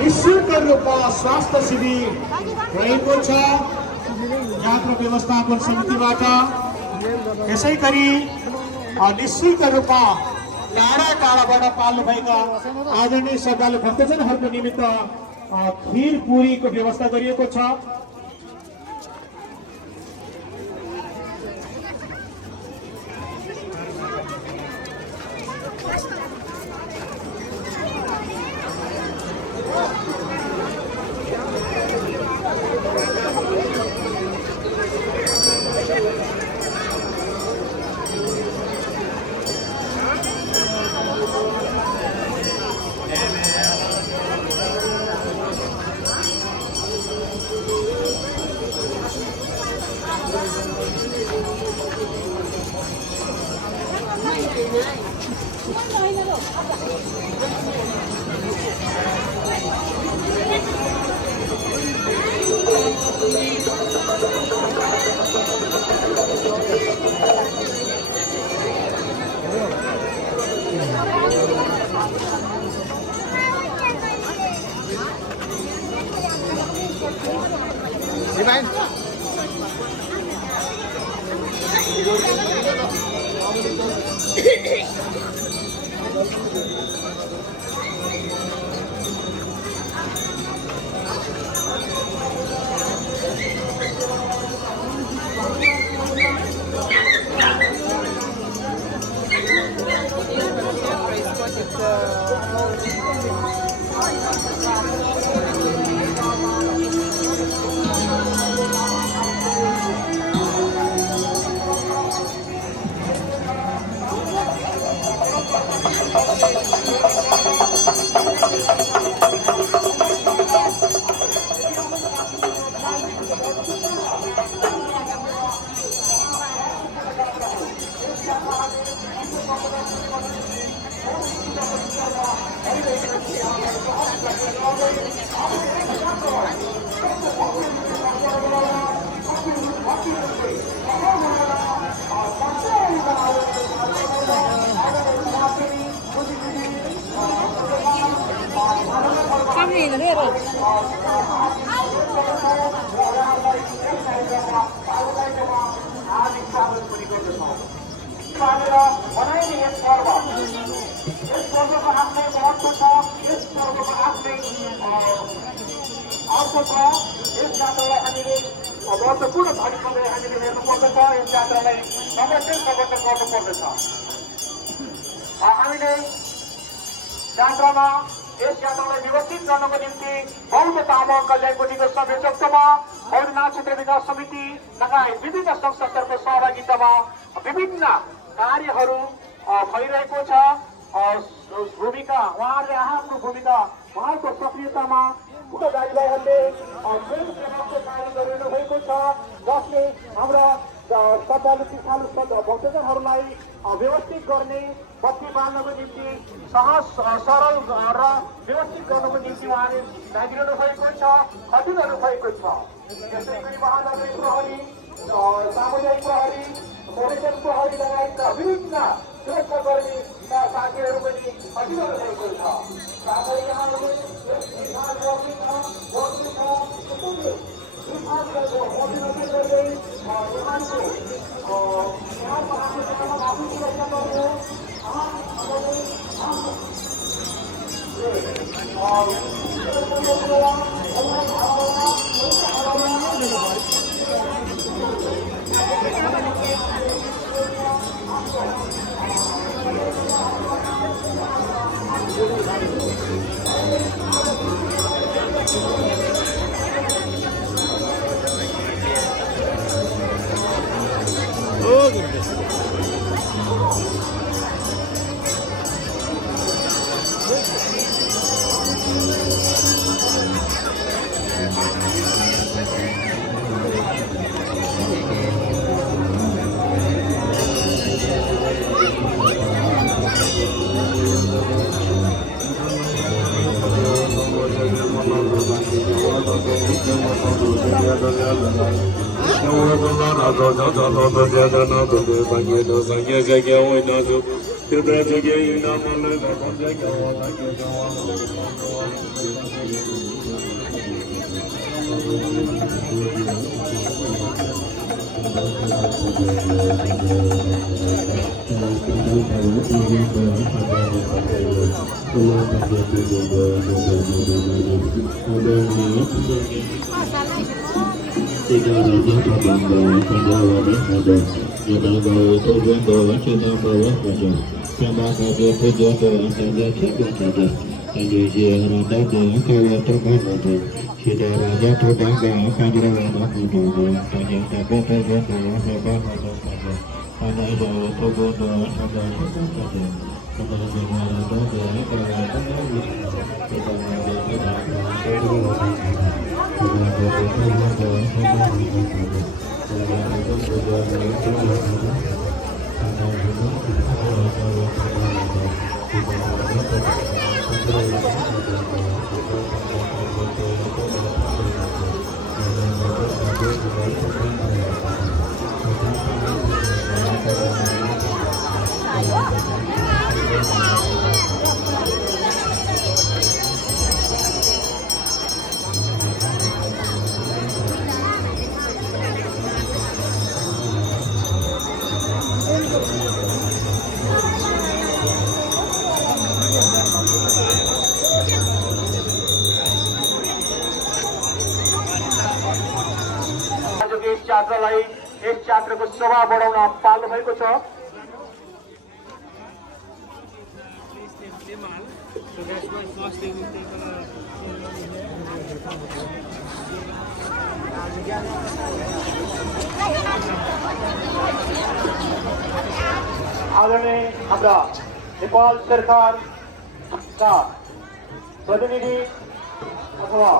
निःशुल्क रूपमा स्वास्थ्य शिविर रहेको छ यात्रा व्यवस्थापन समितिबाट। यसै गरी निःशुल्क रूपमा टाढा टाढाबाट पाल्नुभएका आदरणीय श्रद्धालु भक्तजनहरूको निमित्त खीर पुरीको व्यवस्था गरिएको छ। महत्वपूर्ण भएकोले हामीले हेर्नुपर्दछ। यस यात्रालाई समग्र प्रबन्धन गर्नुपर्दछ। हामीले यात्रामा यस यात्रालाई व्यवस्थित गर्नको निम्ति बौद्ध तामाङ कल्याण कोटीको संयोजकत्वमा बौद्धनाथ क्षेत्र विकास समिति लगायत विभिन्न संघ संस्थाहरूको सहभागितामा विभिन्न कार्यहरू भइरहेको छ। भूमिका उहाँहरूले आफ्नो भूमिका उहाँहरूको सक्रियतामा उक्त दाजुभाइहरूले कार्य गरिरहनु भएको छ, जसले हाम्रा श्रद्धालु तीर्थालु भक्तजनहरूलाई व्यवस्थित गर्ने, बत्ती बाल्नको निम्ति सहज सरल र व्यवस्थित गर्नको निम्ति उहाँले लागिरहनु भएको छ, खटिरहनु भएको छ। यसै गरी महानगरीय प्रहरी, सामुदायिक प्रहरी, पर्यटन प्रहरी लगायतका विभिन्न सुरक्षाकर्मीका साथीहरू पनि खटिरहनु भएको छ। Oh, goodness. यस जात्राको शोभा बढाउन पाल्नु भएको छ। आदरणीय हाम्रा नेपाल सरकारका प्रतिनिधि अथवा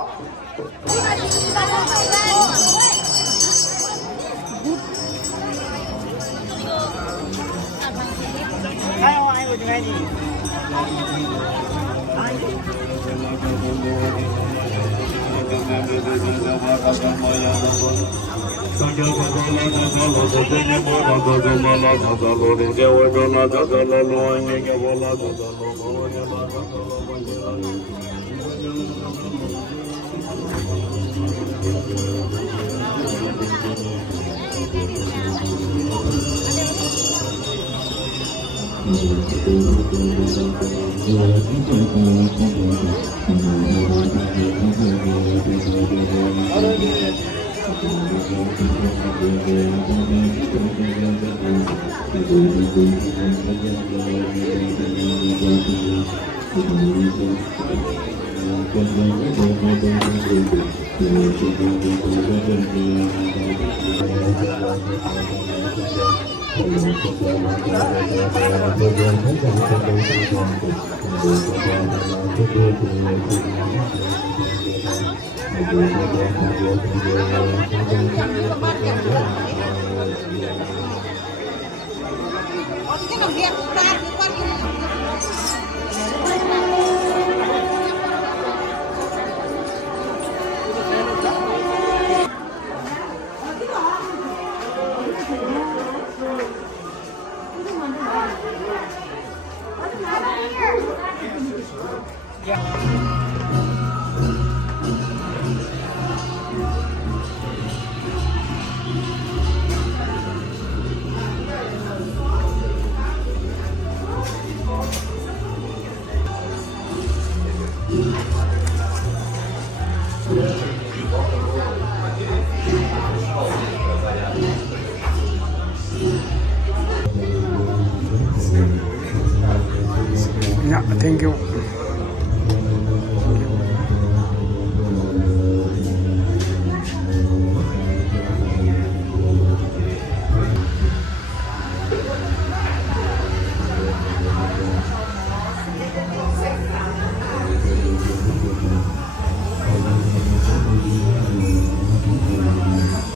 Yeah, thank you.